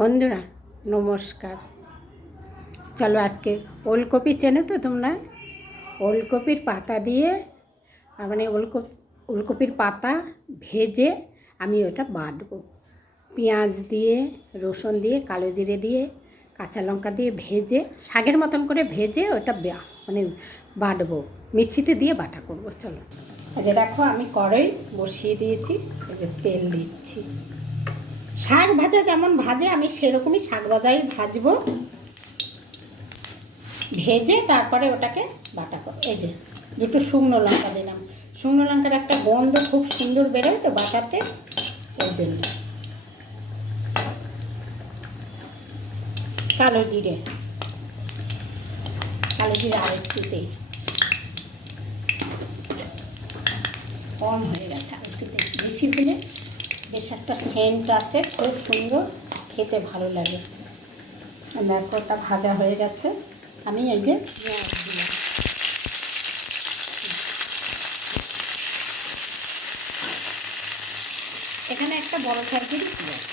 বন্ধুরা নমস্কার। চলো আজকে ওলকপি চেনো তো তোমরা? ওলকপির পাতা দিয়ে মানে ওলকপির পাতা ভেজে আমি ওটা বাটবো। পেঁয়াজ দিয়ে, রসুন দিয়ে, কালো জিরে দিয়ে, কাঁচা লঙ্কা দিয়ে ভেজে শাকের মতন করে ভেজে ওটা মানে বাটবো, মিক্সিতে দিয়ে বাটা করবো। চলো আচ্ছা, দেখো আমি কড়াই বসিয়ে দিয়েছি, তেল দিচ্ছি। শাক ভাজা যেমন ভাজে আমি সেরকমই শাক ভাজাই ভাজবো, ভেজে তারপরে ওটাকে বাটা করবো। এই যে দুটো শুকনো লঙ্কা দিলাম, শুকনো লঙ্কার একটা গন্ধ খুব সুন্দর বেরোয় তো বাটাতে, ওই জন্য। কালো জিরে আর একটু দিই, কম হয়ে গেছে, আর একটু বেশি দিলে বেশ একটা সেন্ট আছে, খুব সুন্দর, খেতে ভালো লাগে। দেখো ওটা ভাজা হয়ে গেছে, আমি এই যে পেঁয়াজ দিলাম। এখানে একটা বড় সাইজের পেঁয়াজ,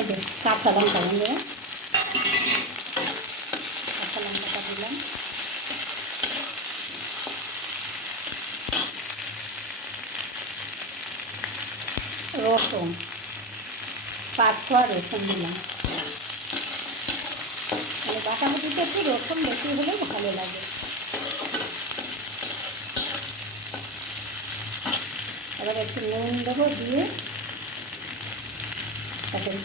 এই যে কাঁচা লঙ্কা দিলাম, কাঁচা লঙ্কাটা দিলাম, রসুন 5 কোয়া রসুন দিলাম। মানে বাটাবাটিতে একটু রসুন বেশি হলে ভালো লাগে। এবার একটু নুন দেবো, দিয়ে তারপরে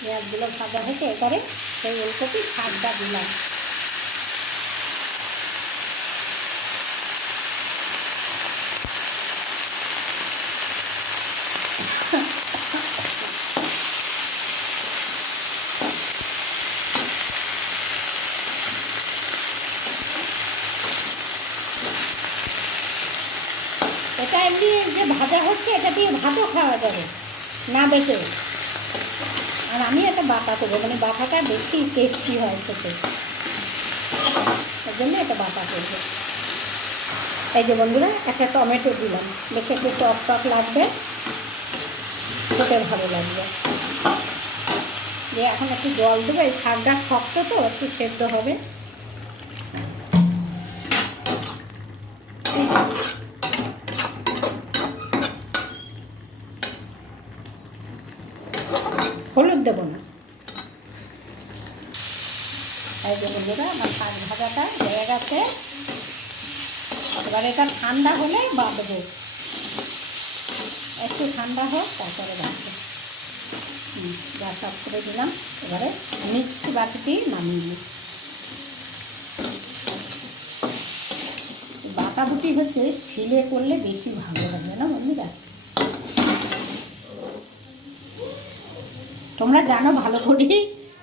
পেঁয়াজগুলো ভাজা হয়েছে, এবারে সেই ওলকপি শাকটা দিলাম। এটা এমনি যে ভাজা হচ্ছে, এটা দিয়ে ভাতও খাওয়া যাবে না বেটে, আর আমি এটা বাটা করবো, মানে বাটাটা বেশি টেস্টি হয় খেতে, ওই জন্য এটা বাটা করবো। এই যে বন্ধুরা একটা টমেটো দিলাম, বেশি একটু টক টক লাগবে, খেতে ভালো লাগবে। দিয়ে এখন একটু জল দেবো, এই শাকটা শক্ত তো একটু সেদ্ধ হবে। হলুদ দেবো না। এই যে বন্ধুরা আমার শাক ভাজাটা হয়ে গেছে, এবার এটা ঠান্ডা হলে বাঁধবো, একটু ঠান্ডা হোক তারপরে বাঁধবো। গ্যাস অফ করে দিলাম, এবারে মিক্সি বাটিতেই নামিয়ে নিই। বাটাবুটি হচ্ছে শিলে করলে বেশি ভালো লাগে না বন্ধুরা? তোমরা জানো ভালো করেই,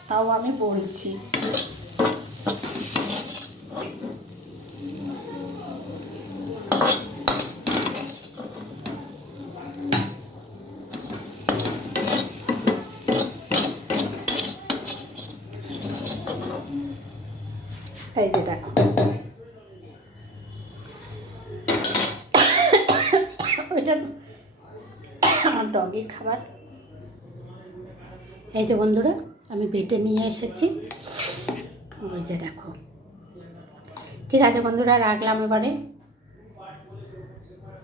তাও আমি বলছি। এই যে দেখো, ওইটা আমার ডগির খাবার। এই যে বন্ধুরা আমি বেটে নিয়ে এসেছি, ওই যে দেখো। ঠিক আছে বন্ধুরা, রাখলাম এবারে।